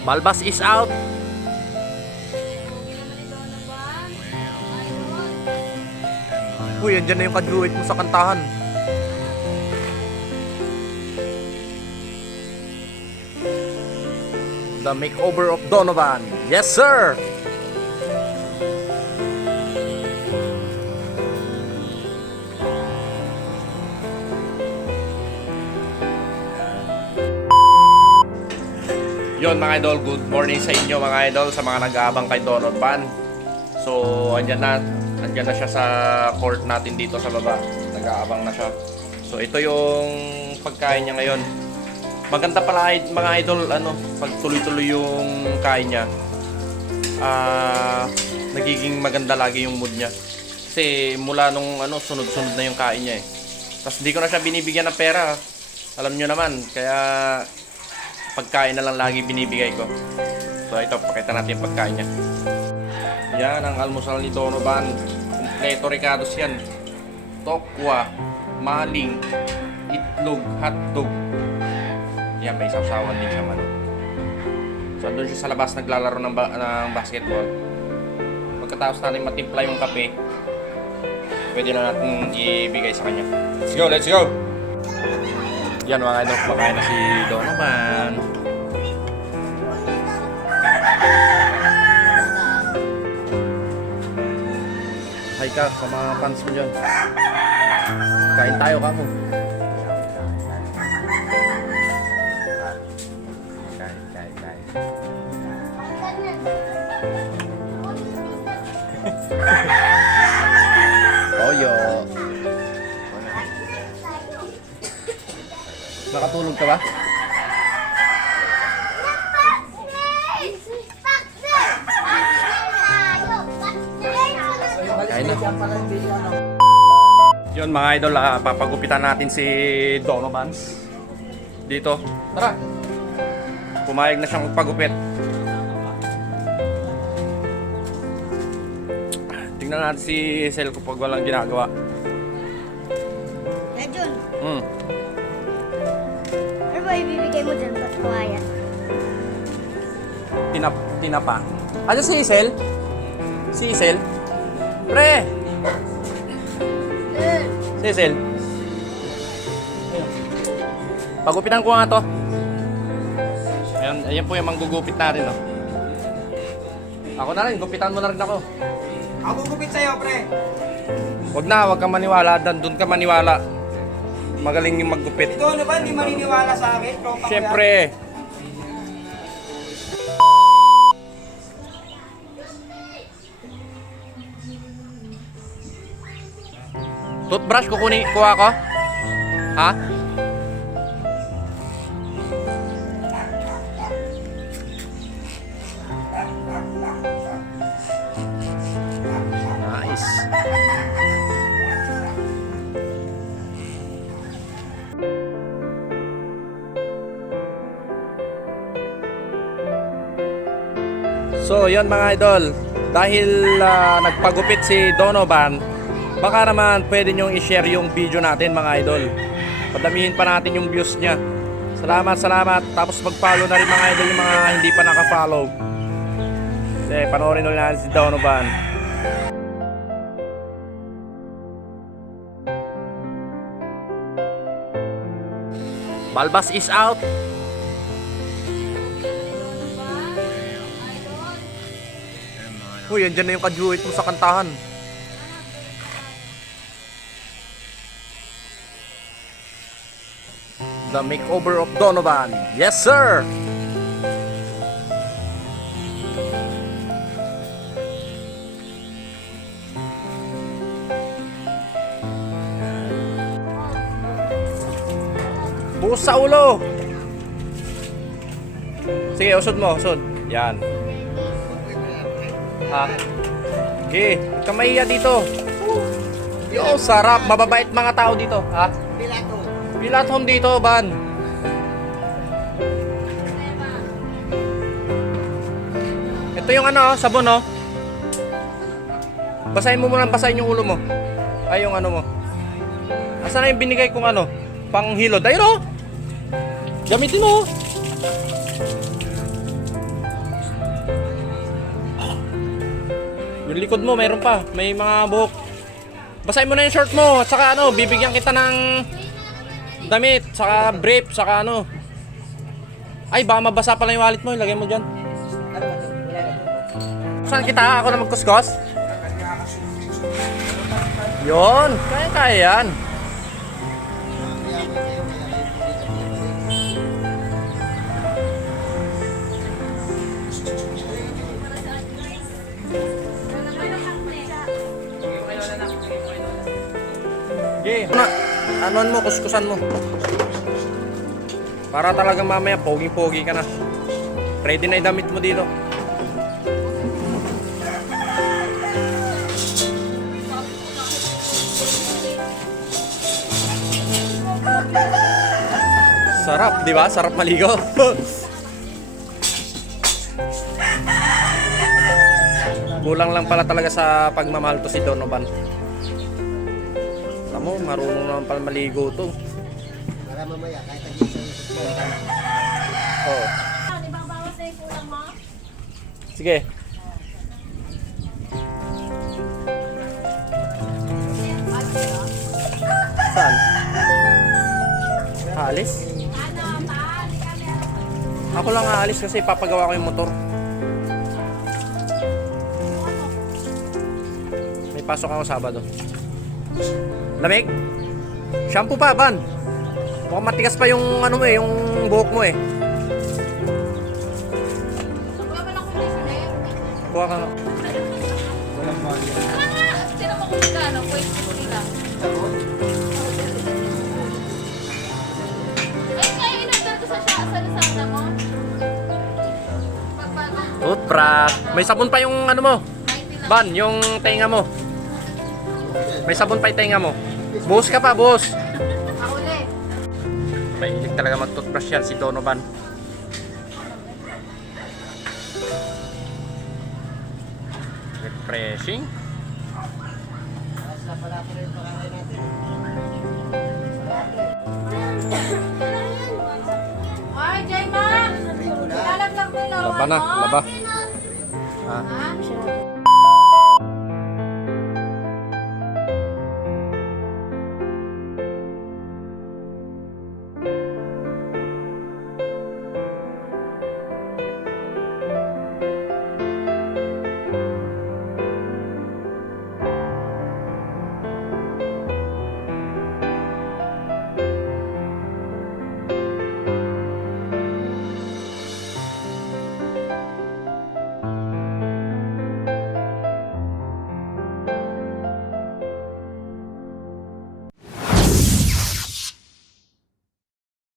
Balbas is out. Uy, andyan na yung kadruid mo sa kantahan. The makeover of Donovan. Yes, sir! Yon mga idol, good morning sa inyo mga idol, sa mga nag-aabang kay Donovan. So, andyan na siya sa court natin dito sa baba. Nag-aabang na siya. So, ito yung pagkain niya ngayon. Maganda pala mga idol, pag tuloy-tuloy yung kain niya. Nagiging maganda lagi yung mood niya. Kasi mula nung sunod-sunod na yung kain niya eh. Tapos hindi ko na siya binibigyan ng pera. Alam niyo naman, kaya pagkain na lang lagi binibigay ko. So ito, pakita natin yung pagkain niya. Yan ang almusal ni Donovan. Kompleto ricados yan. Tokwa, maling, itlog, hotdog. Yan, may sawsawan din siya manok. So doon siya sa labas naglalaro ng basketball. Pagkatapos natin matimpla yung kape, pwede na natin ibigay sa kanya. Let's go, let's go! Yan mga idol, kumakain na si Donovan. Hi ka sa mga fans mo dyan. Kain tayo ka mo. Kain. Toyo. Nakatulog ka ba? Kain na. Yun mga idol, papagupitan natin si Donovan dito. Tara! Pumayag na siyang magpagupit. Tingnan natin si Sel pag walang ginagawa. Jun. Ano ba ibibigay mo dyan? Ba't kawaya? Tinapa. Ano si Isel? Si Isel? Pre! Si Isel? Pagupitan ko nga to. Ayan po yung manggugupit natin, no? Ako na rin, gupitan mo na rin ako. Ako gugupit sa'yo, pre. Huwag kang maniwala, doon ka maniwala. Magaling yung maggupit. Ito ano ba, hindi maniniwala sa akin? Tropa ko yan. Siyempre. Toothbrush kuha ko? Ha? Nice. So, yun mga idol. Dahil nagpagupit si Donovan, baka naman pwede nyong i-share yung video natin mga idol. Padamihin pa natin yung views niya. Salamat. Tapos mag-follow na rin mga idol yung mga hindi pa naka-follow. Kasi panoorin ulit natin si Donovan. Balbas is out. Uy, andyan na yung kadruid mo sa kantahan. The makeover of Donovan. Yes, sir! Buhos sa ulo! Sige, usod mo, usod. Yan. Ha? Okay, kamahiya dito. Yo, sarap. Mababait mga tao dito. Ha? Pilat home dito, ban. Ito yung sabon, oh. Basahin mo muna, basahin yung ulo mo. Ay, yung mo. Asan na yung binigay kong panghilod? Ayun, oh. Gamitin mo. Yung likod mo, mayroon pa. May mga buhok. Basahin mo na yung short mo. At saka ano, bibigyan kita ng damit. Saka brief. Saka ano. Ay, baka mabasa pala yung wallet mo. Ilagay mo dyan. Saan kita? Ako na magkuskos? Yun. Kaya-kaya yan. Okay. Anuan mo, kuskusan mo. Para talagang mamaya pogi-pogi ka na. Ready na yung damit mo dito. Sarap, di ba? Sarap maligo. Kulang lang pala talaga sa pagmamahal to si Donovan. Tamo, marunong naman pala maligo to. Para mamaya, kahit nag-isa yung susunod. Oo. Di ba bawas na yung kulang mo? Sige. Saan? Aalis? Ako lang aalis kasi papagawa ko yung motor. May pasok ako Sabado. Lamig? Shampoo pa, Van. Mukhang matigas pa yung ano mo eh, yung buhok mo eh. Wala ba na conditioner eh? Kuha ka nga. Sino mo kung magkano? Pwede ko nila. Ay, kaya in-order ko sa Lazada mo? Pagbago. Toothbrush. May sabon pa yung ano mo. 90 lang. Van, yung tenga mo. May sabon pa yung tenga mo. Buhos ka pa, buhos. Ako ulit. Mahilig talaga mag-toothbrush yan si Donovan. Refreshing. Ay, Jayma! Ilalaglag mo yung laruan Laba na, mo. laba. Ha?